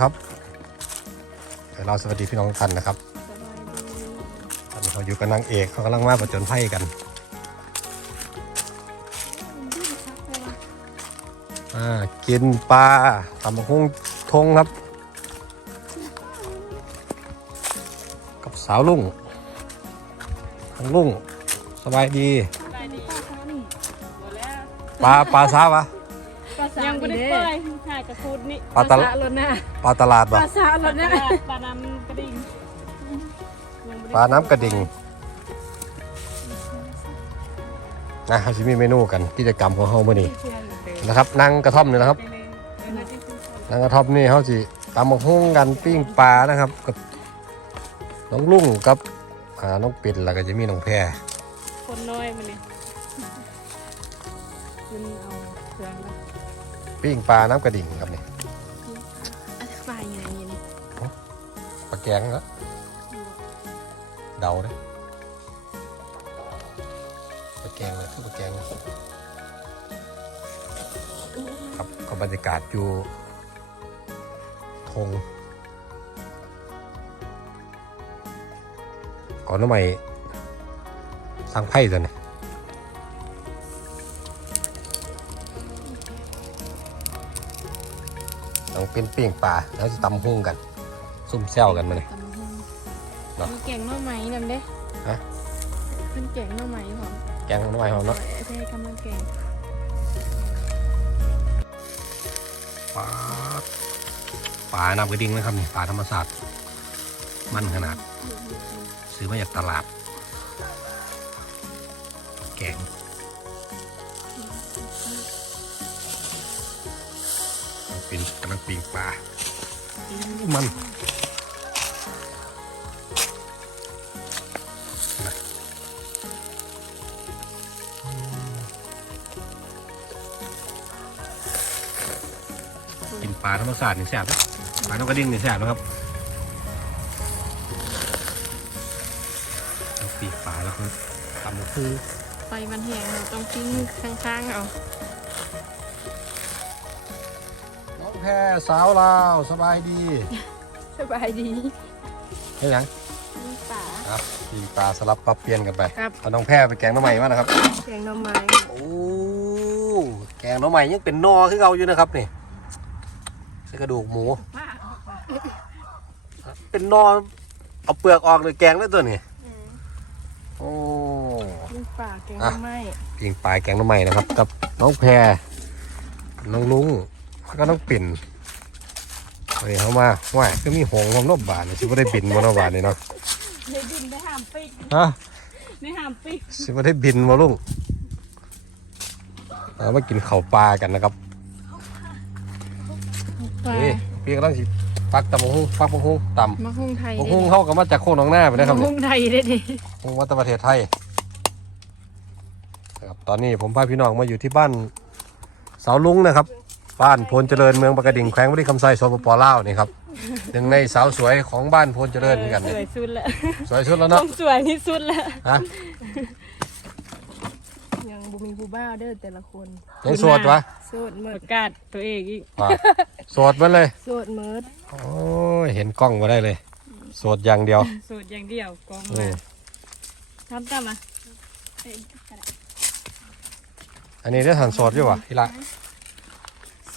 ครับเดี๋ยวเราสวัสดีพี่น้องทุกท่านนะครับสบายดีตอนนี้เขาอยู่กับนางเอกเขากำลังมาประจนไพ่กันอ่ากินปลาตำบักหุ่งทงครับ กับสาวลุงทางลุงสบายดีสบายดีหมดแล้วปลาปลาซาวะปลาสายังไม่ได้เปิดถ่ายกระพุดนี่ปลาตลาดรถหน้าปลาตลาดปปะลาสารถหน้าปลาน้ำกระดิ่งยังบ่ได้ปลาน้ำกระดิ่งนะเขาจะมีเมนูกันกิจกรรมของเขาเมื่อนี้เที่ยงเดินนะครับนั่งกระท่อมนี่นะครับไปเลยเดินมาที่ชุมชนนั่งกระท่อมนี่เขาสิตำบักหุ่งกันปิ้งปลานะครับกับน้องลุงกับอ่าน้องเป็ดแล้วก็จะมีน้องแพรคนน้อยมาเนี่ยคุณเอาเครื่องมา ปิ้งปลาน้ำกระดิ่งครับนี่อธิบายยังไงนี่ยปลาแกงนะเดาเลยปลาแกงเลยคือปลาแกงครับก็บรรยากาศอยู่ทงก่อนทำไมสั่งไพ่ตัวนี่ย ต้องเป็นปิ้งปลาแล้วจะตำหุ้งกัน ซุ่มแซวกันมาเลยตำบักหุ่งเนาะมีแกงหน่อไม้นำเด้ฮะเป็นแกงหน่อไม้หอมแกงน้อยหอมเนาะใช่กำลังแกงปลาปลาน้ำกระดิ่งนะครับนี่ปลาธรรมศาสตร์มันขนาด ซื้อมาจากตลาด แกง ป็นกำลังปิ้งปลามันนะกินปลาธรรมศาสตร์นี่แซ่บนะปลาน้ำกระดิ่งนี่แซ่บนะครับเราปีกปลาแล้วก็ทำก็คือไฟมันแห้งเราต้องปิ้งข้างๆเอา แพรสาวลาวสบายดีสบายดีเฮ้ยยังปิ้งป่าครับปีปลาสลับปรับเปลี่ยนกันไปครับเอาน้องแพรไปแกงน้องใหม่มานะครับ แกงหน่อไม้โอ้แกงน้องใหม่ยังเป็นนอคือเราอยู่นะครับนี่ใส่กระดูกหมู เป็นนอเอาเปลือกออกเลยแกงได้ตัวนี่โอ้ปิ้งป่าแกงหน่อไม้ปิงปลายแกงน้องใหม่นะครับ กับน้องแพรน้องลุงแล้ว ก็น้องปิ่นวันนี้เขามาว่ายก็มีหงส์ความนบบานนี่สิว่าได้บินบนบบานนี่เนาะในดินได้หามปิกฮะในหามปิกสิว่าได้บินมาลุงเรามากินข้าวปลากันนะครับปลานี่พี่กำลังสิฟักตำบักหุ่งฟักบักหุ่งตำมะฮุ่งไทยบักหุ่งเข้ากับมาจากโคกหนองหน้าไปนะครับมะนี่ฮุ่งไทยได้ดิหุ่งวัดประเทศไทยนะครับตอนนี้ผมพาพี่น้องมาอยู่ที่บ้านเสาลุงนะครับ บ้านโพนเจริญเมืองปากกระดิ่งแขวงวัดคำไซสปปลาวนี่ครับหนึ่งในสาวสวยของบ้านโพนเจริญเหมือนกันสนี่วยสุดแล้วสวยสุดแล้วต้เนาะองสวยที่สุดแล้ว ฮะยังบุมีผู้บ้าเด้อแต่ละคนยังโสดวะโสดเมิดประกาศตัวเองอีกอะโสดมาเลย โสดเมิดโอ้ยเห็นกล้องมาได้เลย โสดอย่างเดียว โสดอย่างเดียวกองอืมามทำตามมาอันนี้ได้ทันโสดอยู่วะพี่ละโ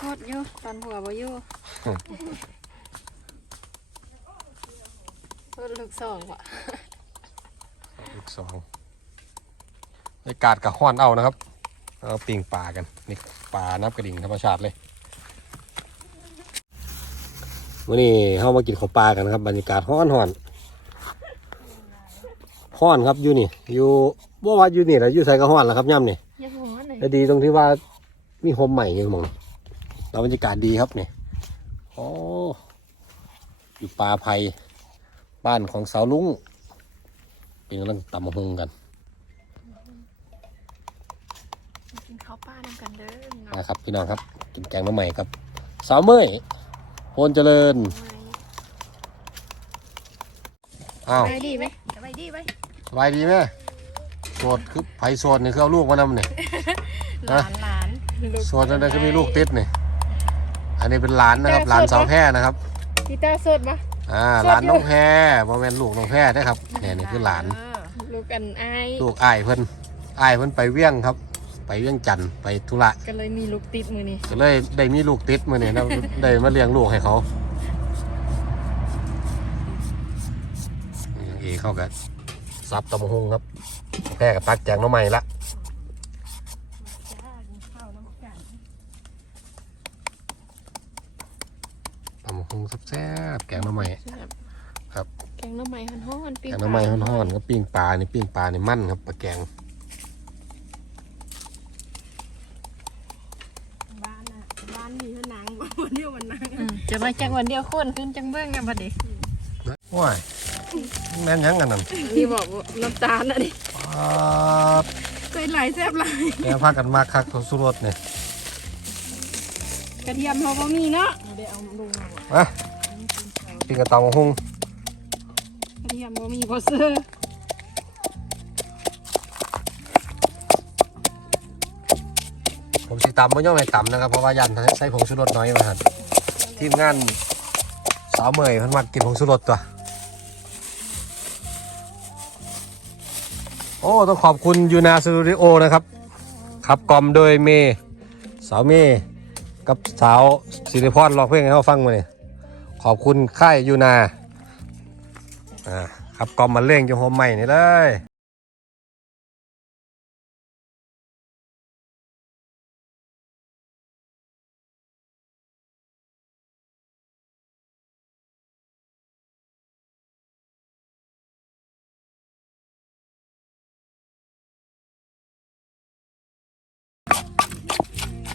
สดอยู่ตอนหัวบ่อยู่อืมโสดลูกสองว่ะอีกสองบรรยากาศกับห้อนเอานะครับเราปิ่งปลากันนี่ปลาน้ำกระดิ่งธรรมชาติเลยวันนี้เข้ามากินข้าวปลากันครับ บรรยากาศห้อนห้อนห้อนครับอยู่นี่ อยู่บ่ว่าอยู่นี่แหละอยู่ใส่ก็ห้อนแหละครับย่ำนี่อยังหัวหน่อยแต่ดีตรงที่ว่ามีโฮมใหม่ยังมอง แล้วบรรยากาศดีครับนี่โอ้อยู่ป่าไผ่บ้านของสาวลุงเป็นกำลังตำมะฮุงกันกินข้าวป้านำกันเด้อนะครับพี่น้องครับกินแกงมาใหม่ครับ สาวเมยโพนเจริญอ้าวไปดีไหมไปดีไหมสบายดีไหมโสดคือไผ่โสดนี่คือเอาลูกมานำเนี่ยหลานหลานโสดนั่นก็มีลูกติดนี่ อันนี้เป็นหลานนะครับหลานสาวแพร่นะครับกีตาร์สดปะอ่าสดหลานอยู่น้องแพรบ่แม่นลูกน้องแพรได้อครับเนี่ยนี่คือหลานลูกกันไอายลูกอ้ายเพิ่นอ้ายเพิ่นไปเวียงครับ ไปเวียงจันทน์ไปธุระก็เลยมีลูกติดมือนี่ก็เลยได้มีลูกติดมาเนี่ยได้มาเลี้ยงลูกให้เขานี่เอเข้ากันซับตะมงหงครับแพรกับตักแจงหน้องใหม่ละตะมงหงแซ่บๆ แกงหน้องใหม่ครับแกงหน้ำไม้หันห้อนแกงหน้องใหม่ห่อนๆก็ปิ้งปลานี่ปิ้งปลานี่มั่นครับปลาแกงบ้านน่ะบ้านมีหนังวันเดียววันนังจะมาจังวันเดียวคนขึ้นจังเบิ้งกันพอดีว้ายแม่นยังกันนั่นนี่บอกว่าน้ำตาลน่ะดิป๊าดเคยไหลายแซ่บไหลายแกพากันมากคักสุรสเนี่ยกระเทียมเขาบ่มีเนาะเดี๋ยวเอาลงมา มาปิ้งกระตองหงกระเทียมบ่มีบ่ซื้อผมสิตำไม่ย่อมไม่ตำนะครับเพราะว่ายันใส่ผงชูรสน้อยมาครับทีมงานสาวเมยเพันมักกินผงชูรสตัว โอ้ต้องขอบคุณยูนาสตูดิโอนะครับขับกล่อมโดยเมย์สาวเมย์กับสาวสิริพรร้องเพลงให้เขาฟังมาเนี่ย ขอบคุณค่ายยูนาอ่าขับกอมมาเล่งยูโฮมใหม่นี่เลย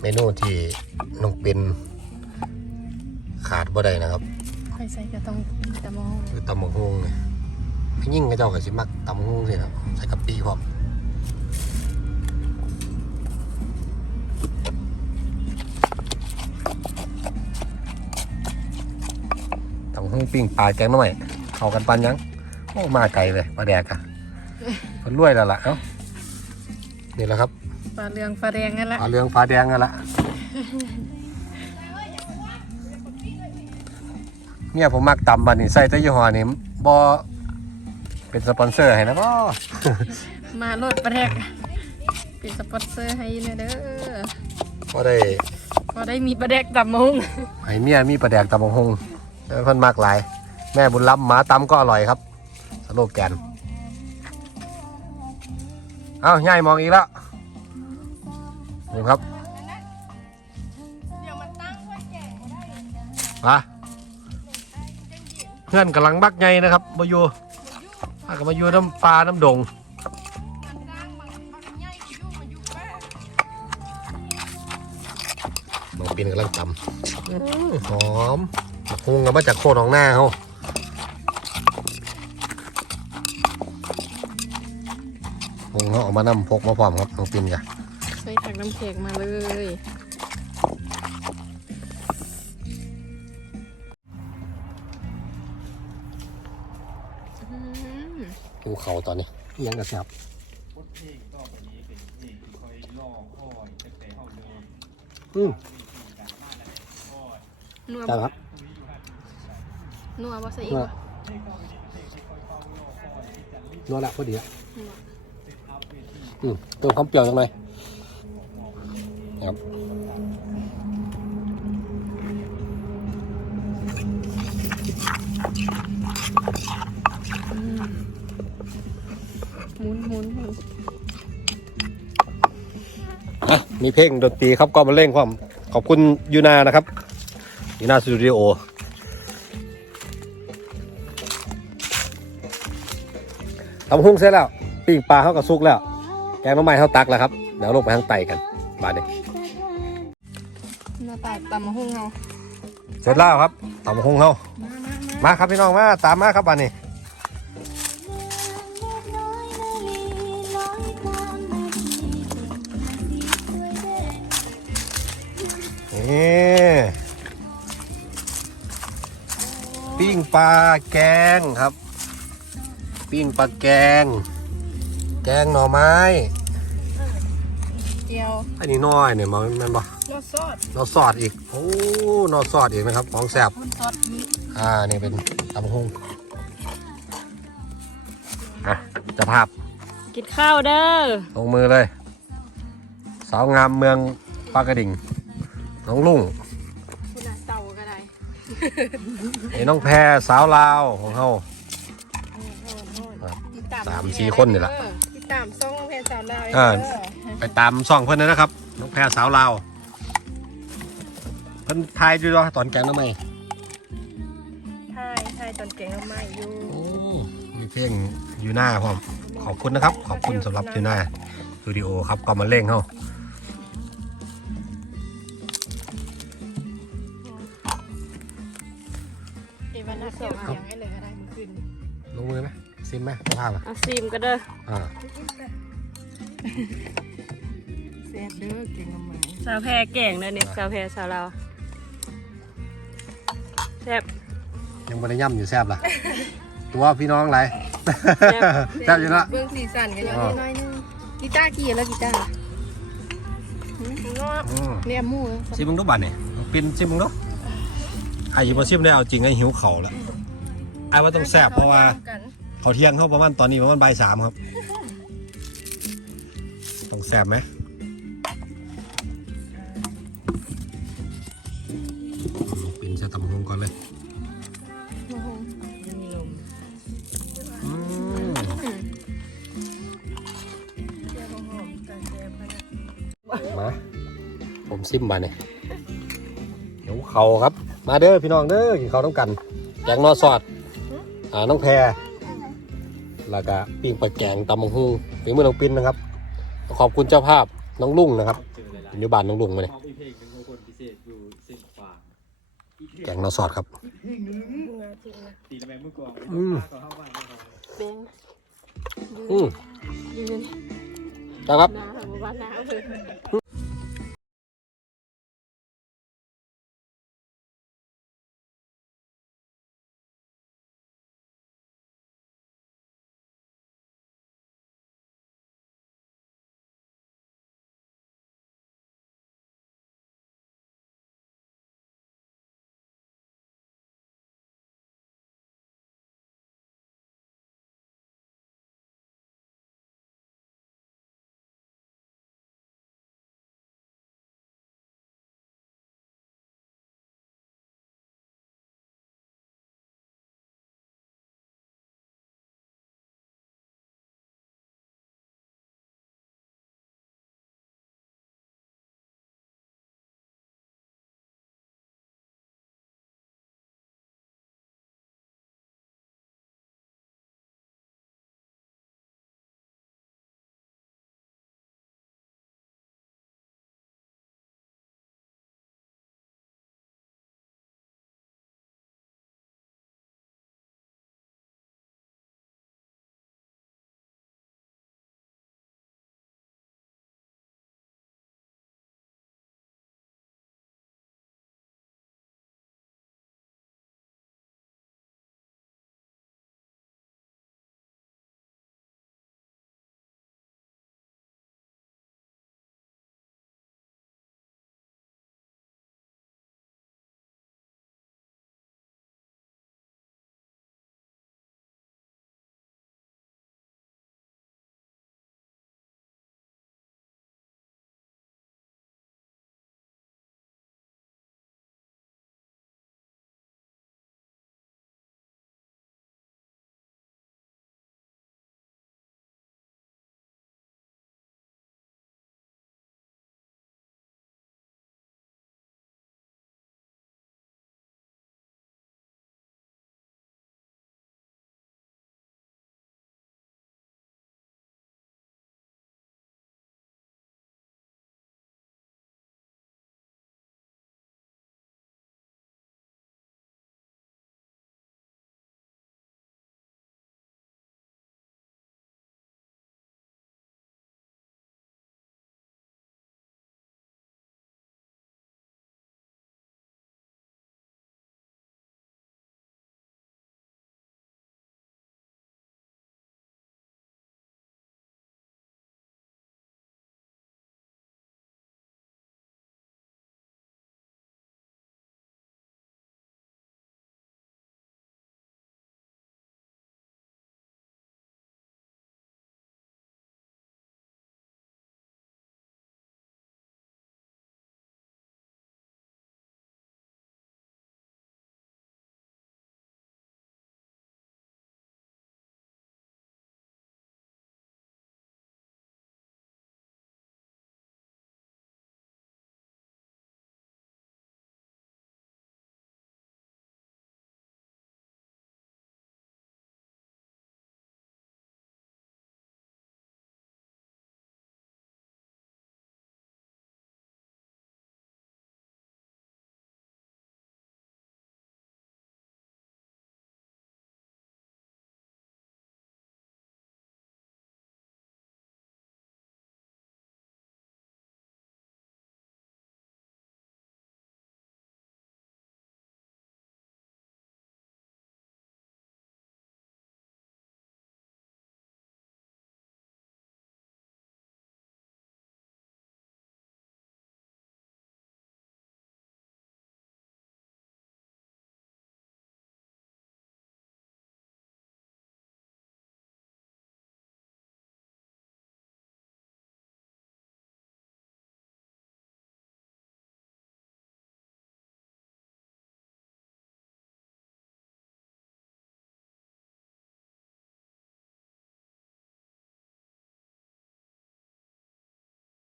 เมนูที่น้องเป็น ขาดบ่ได้นะครับไปใส่ก็ต้องตะมองคือตำบักฮงเนี่ยพี่ยิ่งกระเจ้าก็สิมักตำบักฮงสิครับใส่กะปิพร้อมตำบักฮงปิ้งปลาแกงหน่อยเข้ากันปันยังโอ้มาไกลเลยปลาแดกอะมันรวยแล้วล่ะเอ้านี่แหละครับปลาเรืองปลาแดงนั่นแหละปลาเรืองปลาแดงกันละ เนี่ยผมมักตำบันนี่ใส่แตะยี่ห้อนี่บอเป็นสปอนเซอร์ให้นะบ่มาโลดปลาแดกเป็นสปอนเซอร์ให้เนี่ยเด้อก็ได้พอได้มีปลาแดกตำมงให้เมียมีปลาแดกตำบักหงเออเพิ่นมากหลาย แม่บุญล้ำหมาตำก็อร่อยครับสโลแกนเอ้าย่ายมองอีกแล้วนี่ครับเดี๋ยวมันตั้งไว้แก่บ่ได้ มา เพื่อนกำลังบักใหญ่นะครับมาอยู่ถ้าก็มาอยู่น้ำปลาน้ำดงมันตั้งมันมันใหญ่อยู่มันอยู่แป้บางปีนกำลังตำอื้อหอมบักฮงก็มาจากโคตรของหน้าเขาฮงเขาเออกมานำพกมาพร้อมครับน้องปินจ้ะใส่ถังน้ำแข็งมาเลย เขาวตอนนี้อิหยังกระแซบอืมนัวจ้าบ่ครับนัวบ่ใส่อีกนัวบ่นัวละพอดีอะอืมเติมความเปรี้ยวจังเลยครับ หมุนหมุนหมุนอะมีเพลงดนตรีครับก็มาเล่งความขอบคุณยูนานะครับยูนาสตูดิโอทำหุ้งเสร็จแล้วปิ้งปลาเขากับซุกแล้ว แกงหน้ำไม้เขาตักแล้วครับ เดี๋ยวลงไปทางไตกันบาดเด็หน้าตาตำมะฮุ่งเฮาเสร็จแล้วครับทำหุ้งเขามามามามาครับพี่น้องมาตามมาครับบานนี้ นี่ปิ้งปลาแกงครับ ปิ้งปลาแกง แกงหน่อไม้เจียวอันนี้น้อยเนี่ยมันมันบ่รสซอสนอซอดอีกโอ้นอซอดอีกนะครับ ของแซ่บคนซอสนี้อ่านี่เป็นตำฮงอะเจะภาพกินข้าวเด้อลงมือเลย สาวงามเมืองปากกระดิ่ง น้องลุงคุณอาเต่าก็ได้นี่น้องแพรสาวลาวของเฮาติดตามสามสี่คนนี่ล่ะเออติดตามซ่องเพจสาวลาวอ่าไปตามซ่องเพื่อนเลยนะครับ น้องแพรสาวลาวเพิ่นทายดูว่าตอนแกงน้ำไหมใช่ใช่ตอนเก่งใหม่อยู่โอ้มีเพลงอยู่หน้าพร้อมขอบคุณนะครับ ขอบคุณสำหรับอยู่หน้าสตูดิโอครับก็มาเล่งเฮา เอวันนัดเที่ยวเสียงให้เลยก็ได้เมื่อคืนลงมือไหมซิมไหมเจะภาพอะเอาซีมก็เด้ออ่าเสียเด้อเก่งใหม่สาวแพรแก่งเลยนี่สาวแพรสาวลาวแซ่บยังบริย่ำอยู่แซบล่ะ ตัวพี่น้องไรแซ่บแซบอยู่ละเบื้องสีสันกันอย่างน้อยๆนึงกีตาร์กี่แล้วกีตาร์หืมเนาะอืมเนี่ยหมูซิมมึงดูบัตรนี่ปินซิมมึงดูไอ้อยิมาซิมได้เอาจริงไอ้หิวเข่าวแล้ว ไอ้ว่าต้องแซบเพราะว่าเขาเที่ยงเขาประมาณตอนนี้ประมาณบ่ายสามครับ ต้องแซบไหมเป็นเสตำหงก่อนเลยอืมมาผมซิมมาเนี่ยเดี๋ยวเขาครับ มาเด้อพี่น้องเด้อกินเขาวต้องกันแกงนอสอด อ่าน้องแพรแล้วก็ปิ้งปลาแกงตำมังฮูฝีมือน้องปิ้นนะครับ ขอบคุณเจ้าภาพน้องลุงนะครับเป็นยุบานน้องลุงมาเลยเขามีเพลงหนึ่งของคนพิเศษอยู่เส้นขวางแกงนอสอดครับตีละแมงมือกลองอืมเขาเข้าบ้านแบงอืมยืนเจ้าครับ